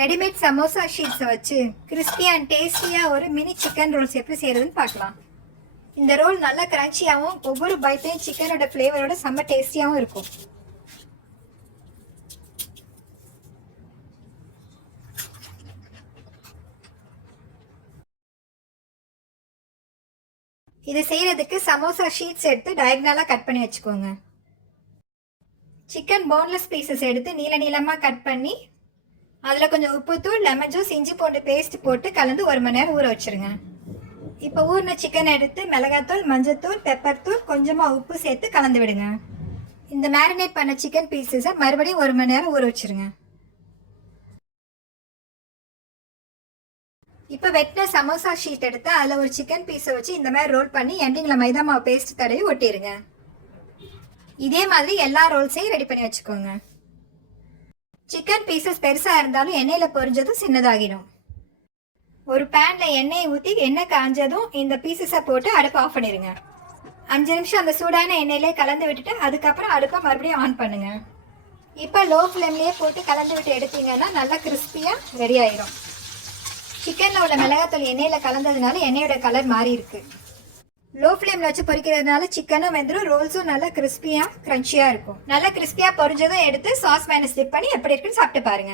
Readymade samosa ஷீட்ஸை வச்சு crispy and டேஸ்டியாக ஒரு மினி சிக்கன் ரோல்ஸ் எப்படி செய்கிறதுன்னு பார்க்கலாம். இந்த ரோல் நல்லா கிரன்ச்சியாகவும் ஒவ்வொரு பைட்டையும் சிக்கனோட ஃப்ளேவரோட செம்ம டேஸ்டியாகவும் இருக்கும். இதை செய்கிறதுக்கு சமோசா ஷீட்ஸ் எடுத்து டயக்னலாக கட் பண்ணி வச்சுக்கோங்க. சிக்கன் போன்லெஸ் பீசஸ் எடுத்து நீள நீளமாக கட் பண்ணி அதில் கொஞ்சம் உப்புத்தூள், லெமன் ஜூஸ், இஞ்சி பூண்டு பேஸ்ட் போட்டு கலந்து 1 மணி நேரம் ஊற வச்சுருங்க. இப்போ ஊறின சிக்கன் எடுத்து மிளகாத்தூள், மஞ்சத்தூள், பெப்பர் தூள், கொஞ்சமாக உப்பு சேர்த்து கலந்து விடுங்க. இந்த மேரினேட் பண்ண சிக்கன் பீசஸை மறுபடியும் 1 மணி நேரம் ஊற வச்சுருங்க. இப்போ வெட்டின சமோசா ஷீட் எடுத்து அதில் ஒரு சிக்கன் பீஸை வச்சு இந்த மாதிரி ரோல் பண்ணி எண்டிங்கில் மைதா மாவு பேஸ்ட் தடவி ஒட்டிடுங்க. இதே மாதிரி எல்லா ரோல்ஸையும் ரெடி பண்ணி வச்சுக்கோங்க. சிக்கன் பீசஸ் பெருசாக இருந்தாலும் எண்ணெயில் பொரிஞ்சதும் சின்னதாகிடும். ஒரு பேனில் எண்ணெயை ஊற்றி எண்ணெய் காஞ்சதும் இந்த பீசஸை போட்டு அடுப்பை ஆஃப் பண்ணிடுங்க. 5 நிமிஷம் அந்த சூடான எண்ணெயிலே கலந்து விட்டுட்டு அதுக்கப்புறம் அடுப்பை மறுபடியும் ஆன் பண்ணுங்க. இப்போ லோ ஃப்ளேம்லேயே போட்டு கலந்து விட்டு எடுத்தீங்கன்னா நல்லா கிறிஸ்பியாக ரெடி ஆகிடும். சிக்கனில் உள்ள மிளகாத்தூள் எண்ணெயில் கலந்ததுனால எண்ணெயோட கலர் மாறி இருக்கு. லோ ஃப்ளேமில் வச்சு பொரிக்கிறதுனால சிக்கனும் வெந்துடும், ரோல்ஸும் நல்லா கிறிஸ்பியாக க்ரன்ச்சியாக இருக்கும். நல்லா கிறிஸ்பியாக பொரிஞ்சதும் எடுத்து சாஸ் மேனஸ் டிப் பண்ணி எப்படி இருக்குன்னு சாப்பிட்டு பாருங்க.